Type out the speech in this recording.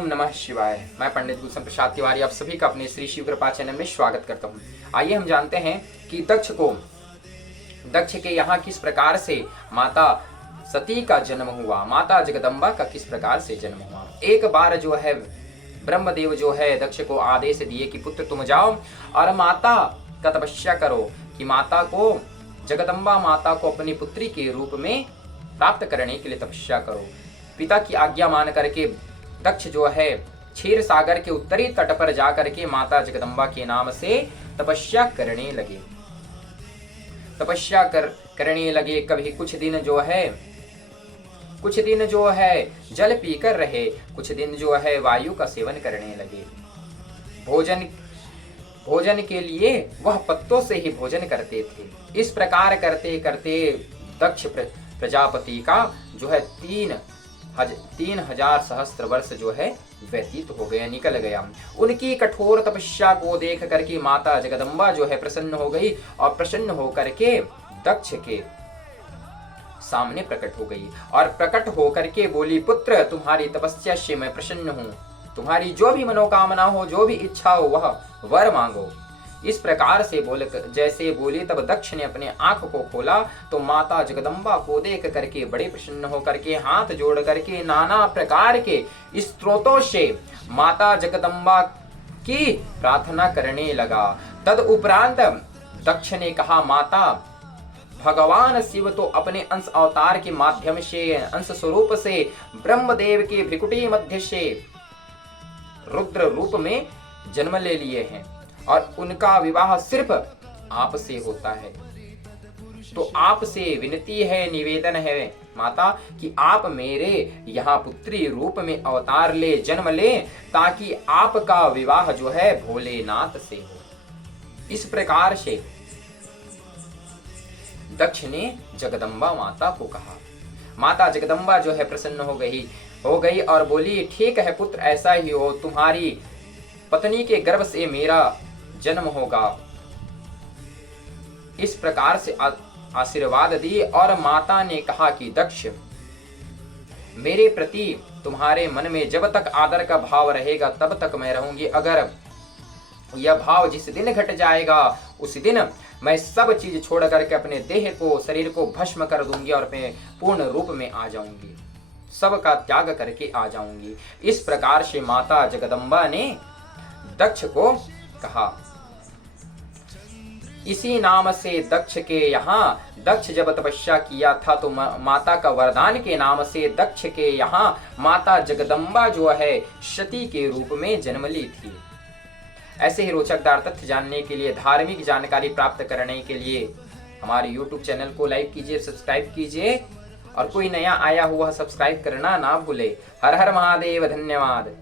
ओम नमः शिवाय। मैं पंडित गुलशन प्रसाद तिवारी आप सभी का अपने श्री शिव कृपा चैनल में स्वागत करता हूँ। आइए हम जानते हैं कि दक्ष के यहाँ किस प्रकार से माता सती का जन्म हुआ, माता जगदम्बा का किस प्रकार से जन्म हुआ। एक बार जो है ब्रह्मदेव जो है दक्ष को आदेश दिए कि पुत्र तुम जाओ और माता का तपस्या करो कि माता को जगदम्बा माता को अपनी पुत्री के रूप में प्राप्त करने के लिए तपस्या करो। पिता की आज्ञा मान करके दक्ष जो है क्षीर सागर के उत्तरी तट पर जाकर के माता जगदम्बा के नाम से तपस्या करने लगे। करने लगे। कभी कुछ दिन जो है जल पीकर रहे, कुछ दिन जो है वायु का सेवन करने लगे। भोजन के लिए वह पत्तों से ही भोजन करते थे। इस प्रकार करते करते दक्ष प्रजापति का जो है 3000 सहस्त्र वर्ष जो है व्यतीत हो गया, निकल गया। उनकी कठोर तपस्या को देख करके माता जगदम्बा जो है प्रसन्न हो गई और प्रसन्न होकर के दक्ष के सामने प्रकट हो गई और प्रकट होकर के बोली, पुत्र तुम्हारी तपस्या से मैं प्रसन्न हूँ, तुम्हारी जो भी मनोकामना हो, जो भी इच्छा हो वह वर मांगो। इस प्रकार से जैसे बोली तब दक्ष ने अपने आंख को खोला तो माता जगदम्बा को देख करके बड़े प्रसन्न होकर के हाथ जोड़ करके नाना प्रकार के स्तोत्रों से माता जगदम्बा की प्रार्थना करने लगा। तद उपरांत दक्ष ने कहा, माता भगवान शिव तो अपने अंश अवतार के माध्यम से, अंश स्वरूप से ब्रह्मदेव के भ्रिकुटी मध्य से रुद्र रूप में जन्म ले लिए हैं और उनका विवाह सिर्फ आपसे होता है। तो आपसे विनती है, निवेदन है माता कि आप मेरे यहाँ पुत्री रूप में अवतार ले, जन्म ले, ताकि आपका विवाह जो है भोलेनाथ से हो। इस प्रकार से दक्ष ने जगदम्बा माता को कहा। माता जगदम्बा जो है प्रसन्न हो गई और बोली, ठीक है पुत्र, ऐसा ही हो, तुम्हारी पत्नी के गर्भ से मेरा जन्म होगा। इस प्रकार से आशीर्वाद दी और माता ने कहा कि दक्ष, मेरे प्रति तुम्हारे मन में जब तक आदर का भाव रहेगा तब तक मैं रहूंगी। अगर यह भाव जिस दिन घट जाएगा उस दिन मैं सब चीज छोड़ करके अपने देह को, शरीर को भस्म कर दूंगी और मैं पूर्ण रूप में आ जाऊंगी, सबका त्याग करके आ जाऊंगी। इस प्रकार से माता जगदम्बा ने दक्ष को कहा। इसी नाम से दक्ष के यहाँ, दक्ष जब तपस्या किया था तो माता का वरदान के नाम से दक्ष के यहाँ माता जगदम्बा जो है सती के रूप में जन्म ली थी। ऐसे ही रोचकदार तथ्य जानने के लिए, धार्मिक जानकारी प्राप्त करने के लिए हमारे YouTube चैनल को लाइक कीजिए, सब्सक्राइब कीजिए और कोई नया आया हुआ सब्सक्राइब करना ना भूले। हर हर महादेव, धन्यवाद।